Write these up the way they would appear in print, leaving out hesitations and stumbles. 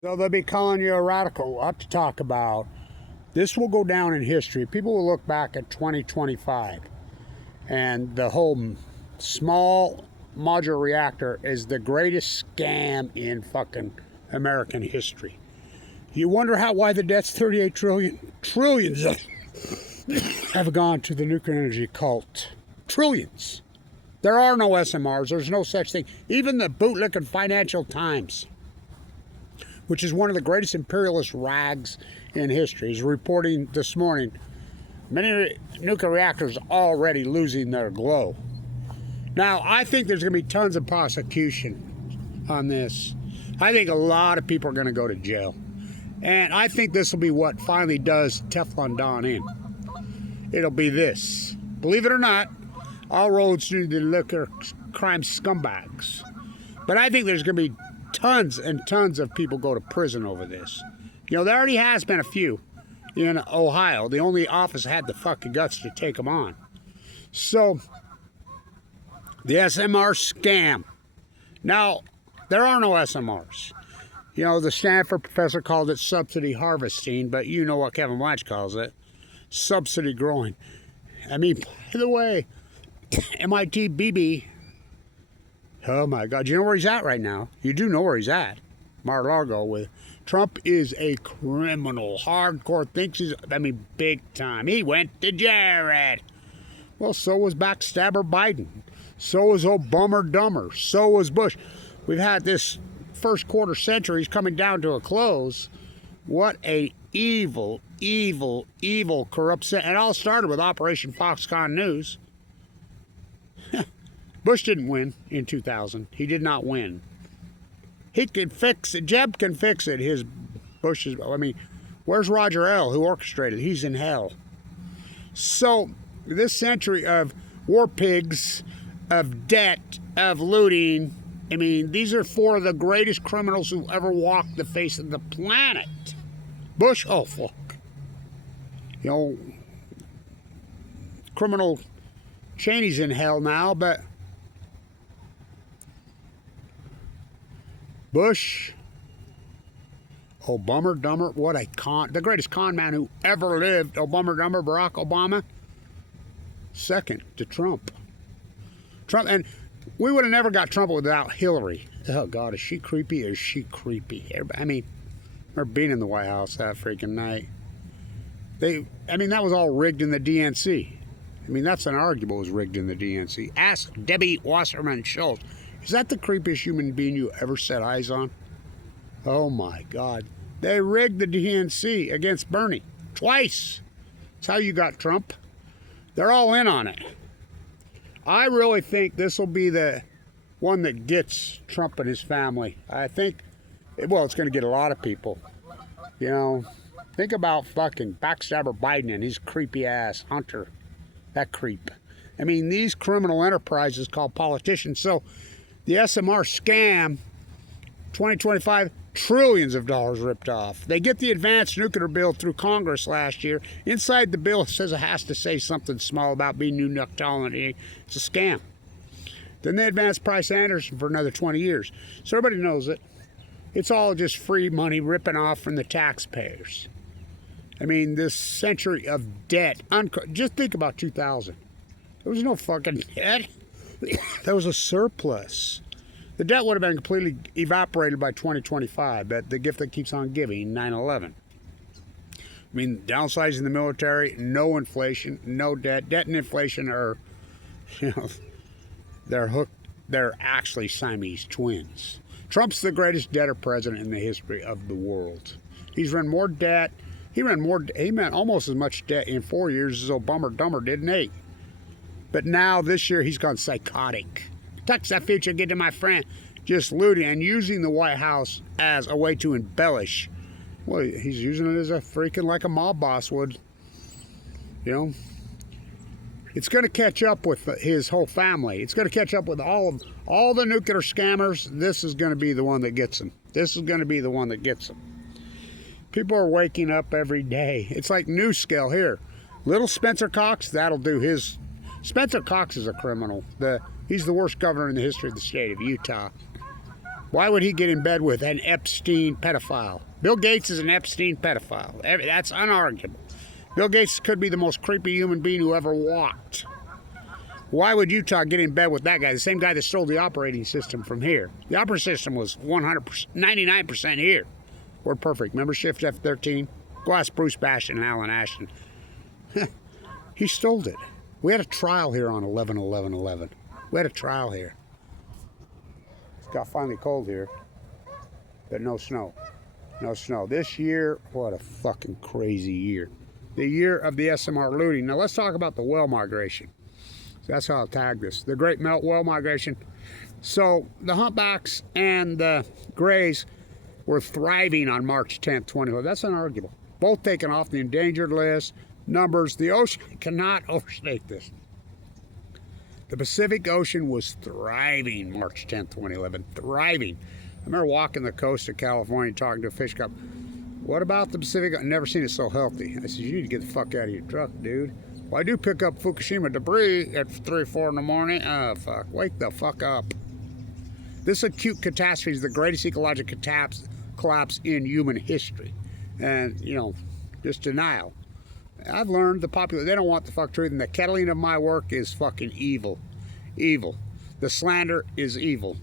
So they'll be calling you a radical. We'll have to talk about. This will go down in history. People will look back at 2025 and the whole small modular reactor is the greatest scam in fucking American history. You wonder why the debt's 38 trillions have gone to the nuclear energy cult. Trillions. There are no SMRs. There's no such thing. Even the bootlicking Financial Times, which is one of the greatest imperialist rags in history, is reporting this morning many nuclear reactors already losing their glow. Now, I think there's going to be tons of prosecution on this. I think a lot of people are going to go to jail. And I think this will be what finally does Teflon Don in. It'll be this. Believe it or not, all roads lead to the liquor crime scumbags. But I think there's going to be tons and tons of people go to prison over this. You know, there already has been a few in Ohio. The only office had the fucking guts to take them on. So, the SMR scam. Now, there are no SMRs. You know, the Stanford professor called it subsidy harvesting, but you know what Kevin Blanch calls it. Subsidy growing. I mean, by the way, MIT BB, oh my God, you know where he's at right now? You do know where he's at. Mar-a-Lago with Trump is a criminal. Hardcore thinks he's, big time. He went to Jared. Well, so was backstabber Biden. So was old bummer dumber. So was Bush. We've had this first quarter century coming down to a close. What a evil, evil, evil corrupt and it all started with Operation Foxconn News. Bush didn't win in 2000. He did not win. He can fix it. Jeb can fix it. His Bush's. Where's Roger L., who orchestrated? He's in hell. So this century of war pigs, of debt, of looting. These are four of the greatest criminals who ever walked the face of the planet. Bush, oh fuck. You know, criminal Cheney's in hell now, but Bush, oh, bummer, dumber, what a con, the greatest con man who ever lived, oh, bummer, dumber, Barack Obama, second to Trump. And we would have never got Trump without Hillary. Oh, God, is she creepy? Is she creepy? Her being in the White House that freaking night. That was all rigged in the DNC. That's unarguable, it was rigged in the DNC. Ask Debbie Wasserman Schultz. Is that the creepiest human being you ever set eyes on? Oh my God. They rigged the DNC against Bernie. Twice. That's how you got Trump. They're all in on it. I really think this will be the one that gets Trump and his family. I think, well, it's going to get a lot of people. You know, think about fucking backstabber Biden and his creepy ass Hunter. That creep. These criminal enterprises called politicians. So, the SMR scam, 2025, trillions of dollars ripped off. They get the advanced nuclear bill through Congress last year. Inside the bill, it says it has to say something small about being nuke tolerant. It's a scam. Then they advanced Price Anderson for another 20 years. So everybody knows it. It's all just free money ripping off from the taxpayers. This century of debt. Just think about 2000. There was no fucking debt. There was a surplus. The debt would have been completely evaporated by 2025, but the gift that keeps on giving, 9/11. Downsizing the military, no inflation, no debt. Debt and inflation are, they're hooked. They're actually Siamese twins. Trump's the greatest debtor president in the history of the world. He's run more debt. He ran almost as much debt in 4 years as Obama Dumber did in 8. But now, this year, he's gone psychotic. Tax that future, get to my friend. Just looting and using the White House as a way to embellish. Well, he's using it as a freaking like a mob boss would. It's going to catch up with his whole family. It's going to catch up with all the nuclear scammers. This is going to be the one that gets them. This is going to be the one that gets them. People are waking up every day. It's like new scale here. Little Spencer Cox, that'll do his. Spencer Cox is a criminal. He's the worst governor in the history of the state of Utah. Why would he get in bed with an Epstein pedophile? Bill Gates is an Epstein pedophile. That's unarguable. Bill Gates could be the most creepy human being who ever walked. Why would Utah get in bed with that guy? The same guy that stole the operating system from here. The operating system was 100%, 99% here. We're perfect. Remember Shift F-13? Go ask Bruce Bastion and Alan Ashton. He stole it. We had a trial here on 11/11/11. We had a trial here. It's got finally cold here, but no snow. No snow. This year, what a fucking crazy year. The year of the SMR looting. Now let's talk about the whale migration. So that's how I'll tag this. The Great Melt Whale Migration. So the humpbacks and the grays were thriving on March 10th, 2011. That's unarguable. Both taken off the endangered list. Numbers. The ocean cannot overstate this. The Pacific Ocean was thriving March 10th, 2011. Thriving. I remember walking the coast of California talking to a fish cup. What about the Pacific? I've never seen it so healthy. I said, you need to get the fuck out of your truck, dude. Well, I do pick up Fukushima debris at 3 or 4 in the morning. Oh, fuck. Wake the fuck up. This acute catastrophe is the greatest ecological collapse in human history. And, you know, just denial. I've learned the popular, they don't want the fuck truth, and the kettling of my work is fucking evil. Evil. The slander is evil.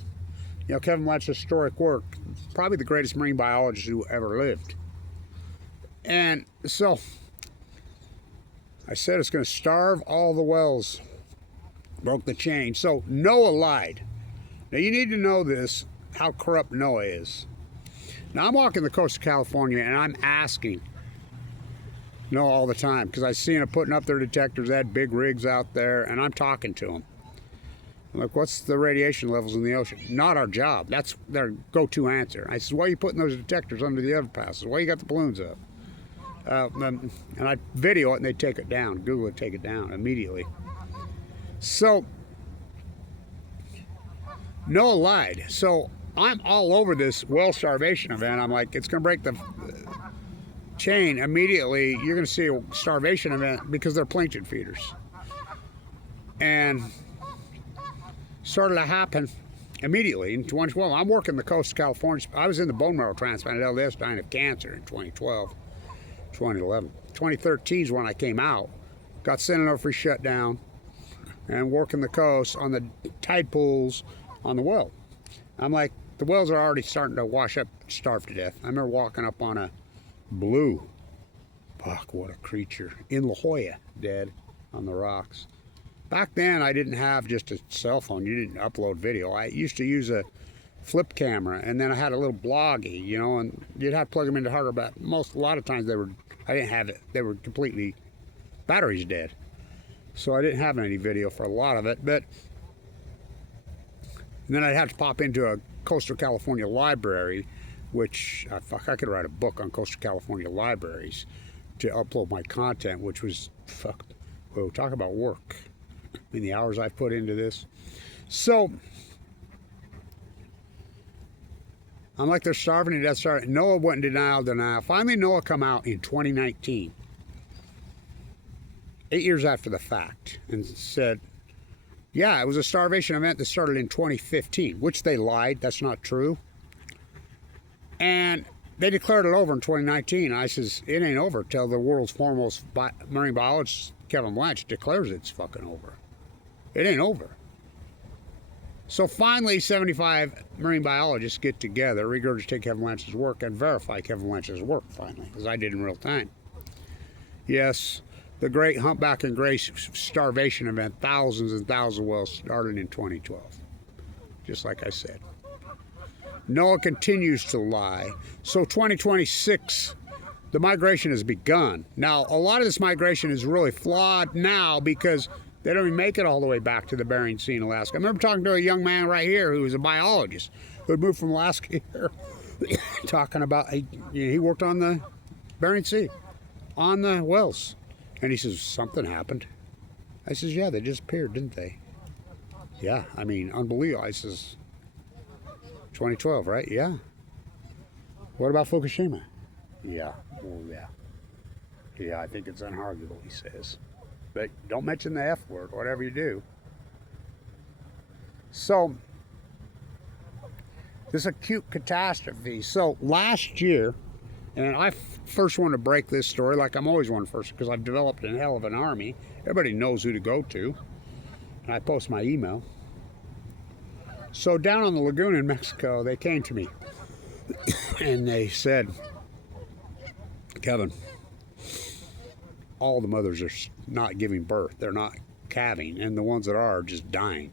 You know, Kevin Blanch's historic work, probably the greatest marine biologist who ever lived. And so, I said it's going to starve all the whales. Broke the chain. So, Noah lied. Now, you need to know this, how corrupt Noah is. Now, I'm walking the coast of California, and I'm asking Noah all the time, because I seen them putting up their detectors. They had big rigs out there, and I'm talking to them. I'm like, what's the radiation levels in the ocean? Not our job. That's their go-to answer. I said, why are you putting those detectors under the overpasses? Why you got the balloons up? And I video it, and they take it down. Google it, take it down immediately. So, Noah lied. So, I'm all over this whale starvation event. I'm like, it's going to break the chain immediately. You're going to see a starvation event because they're plankton feeders. And started to happen immediately in 2012. I'm working the coast of California. I was in the bone marrow transplant at LDS, dying of cancer in 2012, 2011. 2013 is when I came out. Got sent over for shutdown and working the coast on the tide pools on the well. I'm like, the wells are already starting to wash up, starve to death. I remember walking up on a blue. Fuck, what a creature. In La Jolla, dead on the rocks. Back then, I didn't have just a cell phone. You didn't upload video. I used to use a flip camera, and then I had a little bloggy, you know, and you'd have to plug them into harder, but a lot of times I didn't have it. They were completely, batteries dead. So I didn't have any video for a lot of it, but and then I'd have to pop into a Coastal California library, which, fuck, I could write a book on Coastal California libraries to upload my content, which was, fuck, well, talk about work. I mean, the hours I've put into this. So, I'm like, they're starving to death, starving. Noah went in denial. Finally, Noah come out in 2019, 8 years after the fact, and said, yeah, it was a starvation event that started in 2015, which they lied. That's not true. And they declared it over in 2019. I says, it ain't over till the world's foremost marine biologist, Kevin Blanch, declares it's fucking over. It ain't over. So finally, 75 marine biologists get together, regurgitate Kevin Blanch's work, and verify Kevin Blanch's work, finally, as I did in real time. Yes, the great humpback and gray starvation event, thousands and thousands of whales, started in 2012. Just like I said. Noah continues to lie. So 2026, the migration has begun. Now, a lot of this migration is really flawed now because they don't even make it all the way back to the Bering Sea in Alaska. I remember talking to a young man right here who was a biologist who had moved from Alaska here, talking about, he worked on the Bering Sea, on the whales. And he says, something happened. I says, yeah, they disappeared, didn't they? Yeah, I mean, unbelievable. I says, 2012, right? Yeah. What about Fukushima? Yeah, well, yeah. Yeah, I think it's unarguable, he says. But don't mention the F word, whatever you do. So, This is acute catastrophe. So last year, and I first want to break this story like I'm always one first because I've developed a hell of an army. Everybody knows who to go to. And I post my email. So down on the lagoon in Mexico, they came to me and they said, Kevin, all the mothers are not giving birth. They're not calving. And the ones that are just dying.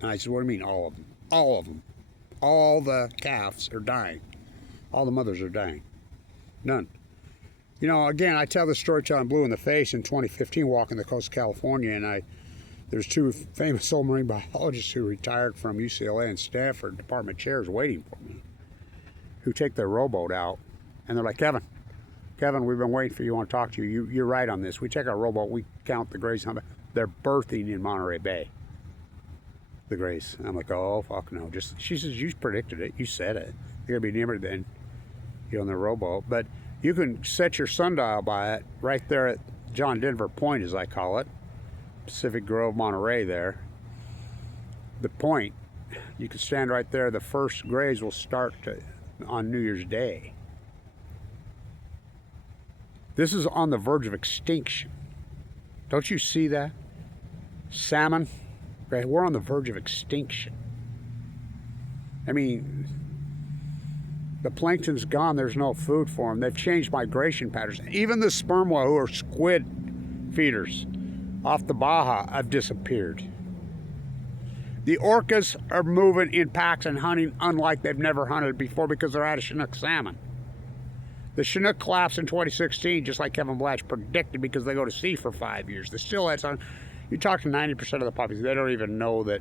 And I said, what do you mean all of them? All of them. All the calves are dying. All the mothers are dying. None. You know, again, I tell this story till I'm blue in the face in 2015 walking the coast of California, and there's two famous old marine biologists who retired from UCLA and Stanford department chairs waiting for me, who take their rowboat out, and they're like, Kevin, we've been waiting for you. I want to talk to you. You're right on this. We take our rowboat, we count the grays. They're birthing in Monterey Bay. The grays. I'm like, oh, fuck no. She says, you predicted it. You said it. You're going to be nearer than you on the rowboat. But you can set your sundial by it right there at John Denver Point, as I call it. Pacific Grove, Monterey there. The point, you can stand right there. The first grays will start on New Year's Day. This is on the verge of extinction. Don't you see that? Salmon, right? We're on the verge of extinction. I mean, the plankton's gone. There's no food for them. They've changed migration patterns. Even the sperm whale, who are squid feeders off the Baja, have disappeared. The orcas are moving in packs and hunting unlike they've never hunted before because they're out of Chinook salmon. The Chinook collapsed in 2016, just like Kevin Blatch predicted, because they go to sea for 5 years. The steelheads on. You talk to 90% of the population, they don't even know that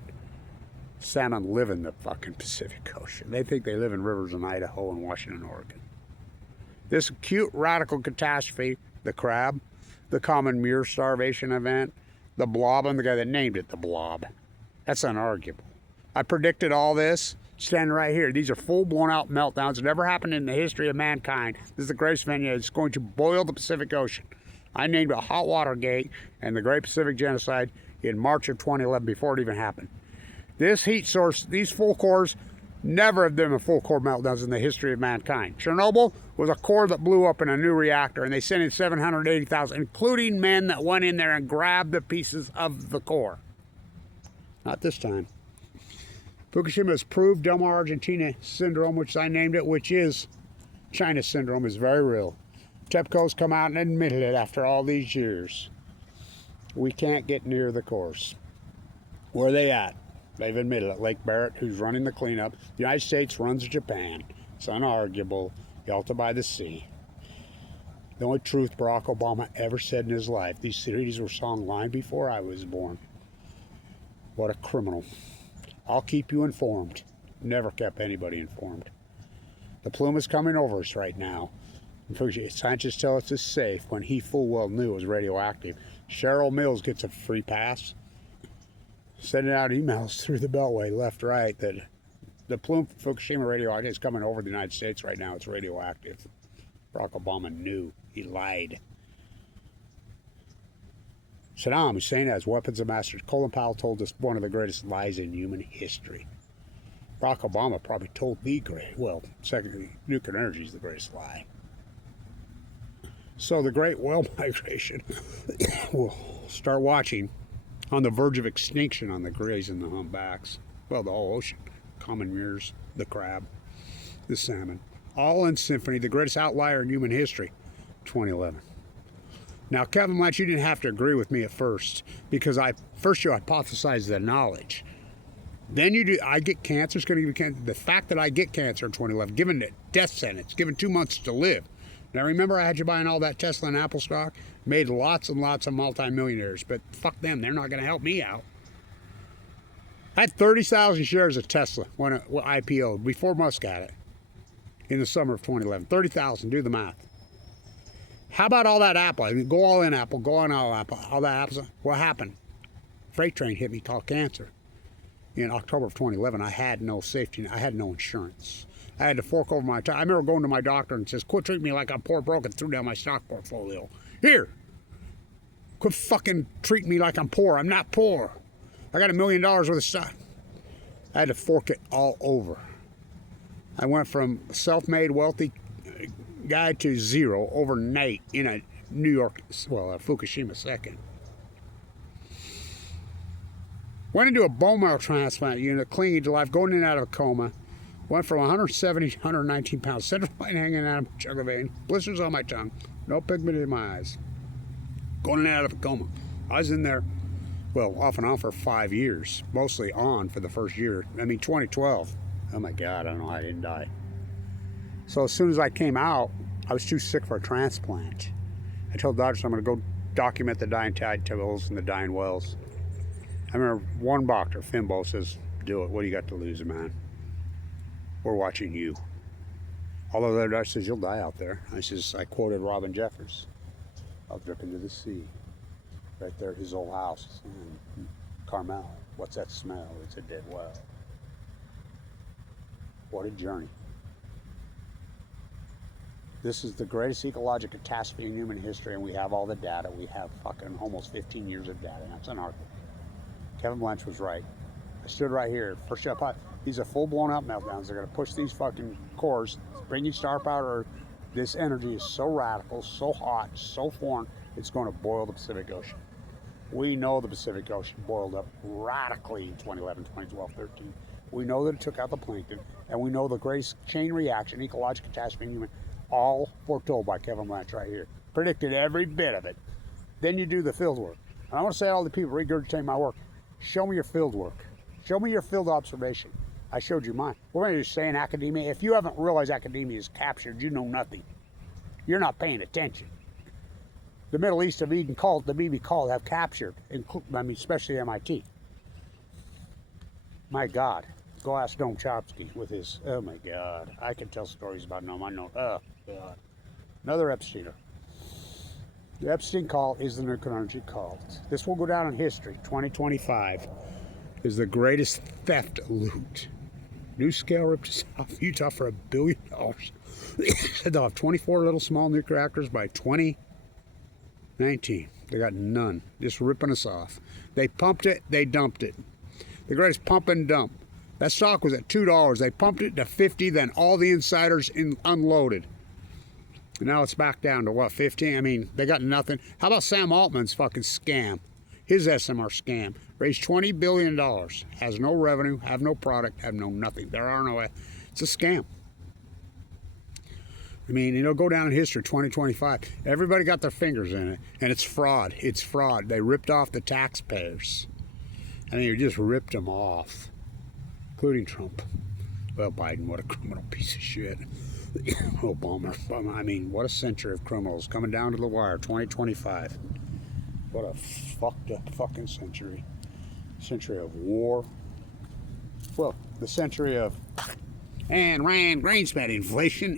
salmon live in the fucking Pacific Ocean. They think they live in rivers in Idaho and Washington, Oregon. This acute radical catastrophe, the crab, the common mule starvation event, the blob, and the guy that named it the blob. That's unarguable. I predicted all this standing right here. These are full blown out meltdowns. It never happened in the history of mankind. This is the Great Svenja. It's going to boil the Pacific Ocean. I named it Hot Water Gate and the Great Pacific Genocide in March of 2011 before it even happened. This heat source, these full cores, never have been a full core meltdowns in the history of mankind. Chernobyl was a core that blew up in a new reactor, and they sent in 780,000, including men that went in there and grabbed the pieces of the core. Not this time. Fukushima has proved Delmar Argentina syndrome, which I named it, which is China syndrome, is very real. TEPCO's come out and admitted it after all these years. We can't get near the course. Where are they at? They've admitted it. Lake Barrett, who's running the cleanup. The United States runs Japan. It's unarguable. Yalta by the Sea. The only truth Barack Obama ever said in his life. These treaties were sung line before I was born. What a criminal. I'll keep you informed. Never kept anybody informed. The plume is coming over us right now. Scientists tell us it's safe when he full well knew it was radioactive. Cheryl Mills gets a free pass. Sending out emails through the Beltway, left, right, that the plume from Fukushima radioactive is coming over the United States right now. It's radioactive. Barack Obama knew. He lied. Saddam Hussein has weapons of mass. Colin Powell told us one of the greatest lies in human history. Barack Obama probably told the great, well, secondly, nuclear energy is the greatest lie. So the great whale migration, we'll start watching on the verge of extinction on the grays and the humpbacks. Well, the whole ocean. Common mirrors, the crab, the salmon. All in symphony, the greatest outlier in human history, 2011. Now, Kevin Blanch, you didn't have to agree with me at first because first you hypothesized the knowledge. Then you do, I get cancer, it's going to give me cancer. The fact that I get cancer in 2011, given the death sentence, given 2 months to live. Now, remember I had you buying all that Tesla and Apple stock? Made lots and lots of multimillionaires, but fuck them, they're not going to help me out. I had 30,000 shares of Tesla when it IPO'd, before Musk had it, in the summer of 2011. 30,000, do the math. How about all that Apple? I mean, go all in Apple, go on all Apple, all that Apple. What happened? Freight train hit me called cancer. In October of 2011, I had no safety, I had no insurance. I had to fork over my time. I remember going to my doctor and says, quit treating me like I'm poor broke, and threw down my stock portfolio. Here, quit fucking treating me like I'm poor. I'm not poor. I got $1 million worth of stock. I had to fork it all over. I went from self-made wealthy guy to zero overnight in a New York, well, a Fukushima second. Went into a bone marrow transplant unit, clinging to life, going in and out of a coma. Went from 170 to 119 pounds, central line hanging out of my jugular vein, blisters on my tongue, no pigment in my eyes. Going in and out of a coma. I was in there, well, off and on for 5 years, mostly on for the first year. 2012. Oh my God, I don't know how I didn't die. So as soon as I came out, I was too sick for a transplant. I told doctors I'm going to go document the dying tide tables and the dying wells. I remember one doctor, Fimbo, says, do it. What do you got to lose, man? We're watching you. All the other doctors says, you'll die out there. I quoted Robin Jeffers. I'll drip into the sea. Right there, his old house in Carmel. What's that smell? It's a dead well. What a journey. This is the greatest ecological catastrophe in human history, and we have all the data. We have fucking almost 15 years of data. That's an article. Kevin Blanch was right. I stood right here. First up, these are full blown out meltdowns. They're going to push these fucking cores, bring you star power. This energy is so radical, so hot, so foreign, it's going to boil the Pacific Ocean. We know the Pacific Ocean boiled up radically in 2011, 2012, 13. We know that it took out the plankton, and we know the greatest chain reaction, ecological catastrophe in human, all foretold by Kevin Blanch right here. Predicted every bit of it. Then you do the field work. And I want to say to all the people regurgitating my work, show me your field work. Show me your field observation. I showed you mine. We're going to just say in academia, if you haven't realized academia is captured, you know nothing. You're not paying attention. The Middle East of Eden cult, the BB cult, have captured, especially MIT. My God. Go ask Noam Chomsky with his, oh my God. I can tell stories about Noam. I know, oh God. Another Epsteiner. The Epstein cult is the nuclear energy cult. This will go down in history. 2025 is the greatest theft loot. New scale ripped us off Utah for $1 billion. They'll have 24 little small nuclear reactors by 2019. They got none. Just ripping us off. They pumped it, they dumped it. The greatest pump and dump. That stock was at $2. They pumped it to 50, then all the insiders unloaded. And now it's back down to what, 15? They got nothing. How about Sam Altman's fucking scam? His SMR scam. Raised $20 billion. Has no revenue, have no product, have no nothing. There are no, it's a scam. Go down in history, 2025. Everybody got their fingers in it. And it's fraud. It's fraud. They ripped off the taxpayers. You just ripped them off. Including Trump. Well, Biden, what a criminal piece of shit. Obama. What a century of criminals coming down to the wire. 2025. What a fucked up fucking century. Century of war. Well, the century of Ayn Rand Greenspan. Inflation,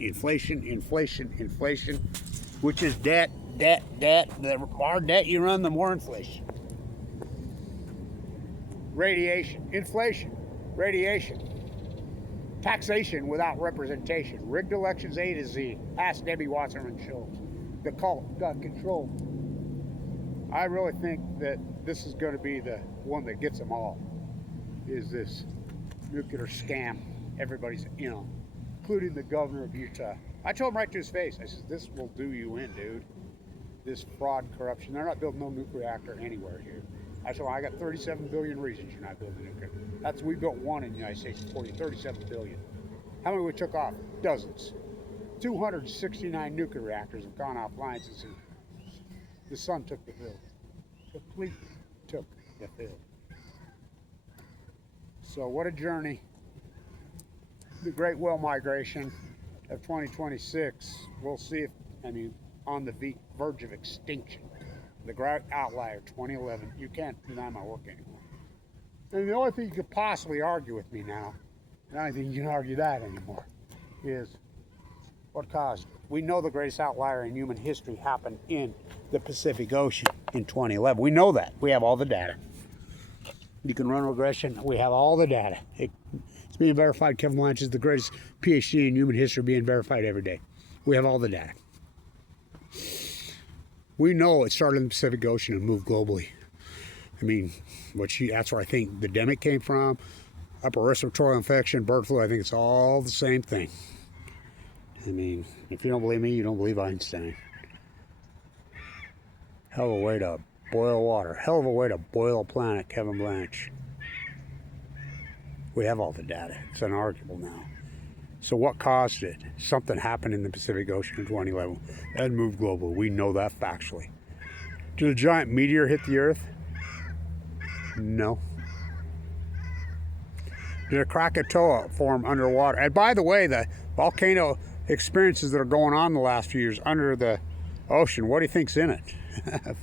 which is debt. The more debt you run, the more inflation. Radiation, inflation, radiation. Taxation without representation. Rigged elections A to Z. Ask Debbie Wasserman Schultz. The cult got control. I really think that this is going to be the one that gets them all. Is this nuclear scam everybody's in on, including the governor of Utah. I told him right to his face. I said, this will do you in, dude. This fraud and corruption. They're not building no nuclear reactor anywhere here. I said, well, I got 37 billion reasons you're not building nuclear. We built one in the United States for 37 billion. How many we took off? Dozens. 269 nuclear reactors have gone offline since the sun took the field. Completely took the field. So what a journey. The great whale migration of 2026. We'll see if, on the verge of extinction. The great outlier, 2011. You can't deny my work anymore. And the only thing you could possibly argue with me now, and I don't think you can argue that anymore, is what caused it. We know the greatest outlier in human history happened in the Pacific Ocean in 2011. We know that. We have all the data. You can run regression. We have all the data. It's being verified. Kevin Blanch is the greatest PhD in human history, being verified every day. We have all the data. We know it started in the Pacific Ocean and moved globally. That's where I think the demic came from. upper respiratory infection, bird flu. I think it's all the same thing. I mean, if you don't believe me, you don't believe Einstein. Hell of a way to boil water. Hell of a way to boil a planet, Kevin Blanche. We have all the data. It's unarguable now. So what caused it? Something happened in the Pacific Ocean in 2011 and moved global. We know that factually. Did a giant meteor hit the Earth? No. Did a Krakatoa form underwater? And by the way, the volcano experiences that are going on the last few years under the ocean, what do you think's in it?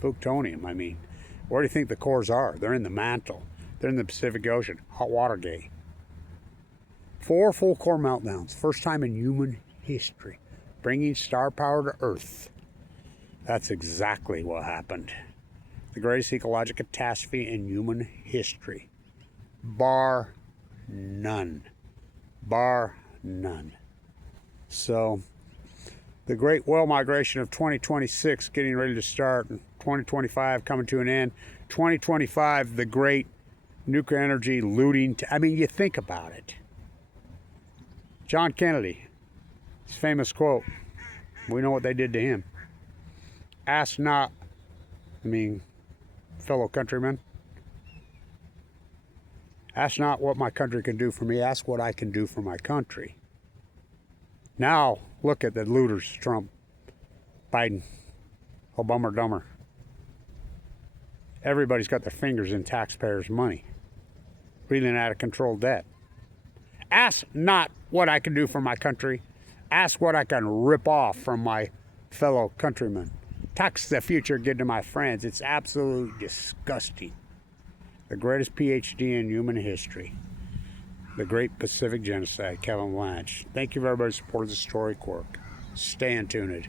Plutonium, I mean. Where do you think the cores are? They're in the mantle. They're in the Pacific Ocean. Hot water gate. 4 full core meltdowns. First time in human history. Bringing star power to Earth. That's exactly what happened. The greatest ecological catastrophe in human history. Bar none. Bar none. So, the great whale migration of 2026 getting ready to start, and 2025 coming to an end. 2025, the great nuclear energy looting. I mean, you think about it. John Kennedy, his famous quote, we know what they did to him. Ask not, fellow countrymen, ask not what my country can do for me, ask what I can do for my country. Now, look at the looters, Trump, Biden, oh bummer dumber. Everybody's got their fingers in taxpayers' money, reeling out of control debt. Ask not what I can do for my country. Ask what I can rip off from my fellow countrymen. Tax the future, give to my friends. It's absolutely disgusting. The greatest PhD in human history. The Great Pacific Genocide, Kevin Blanche. Thank you for everybody's support of the Story Quirk. Stay tuned.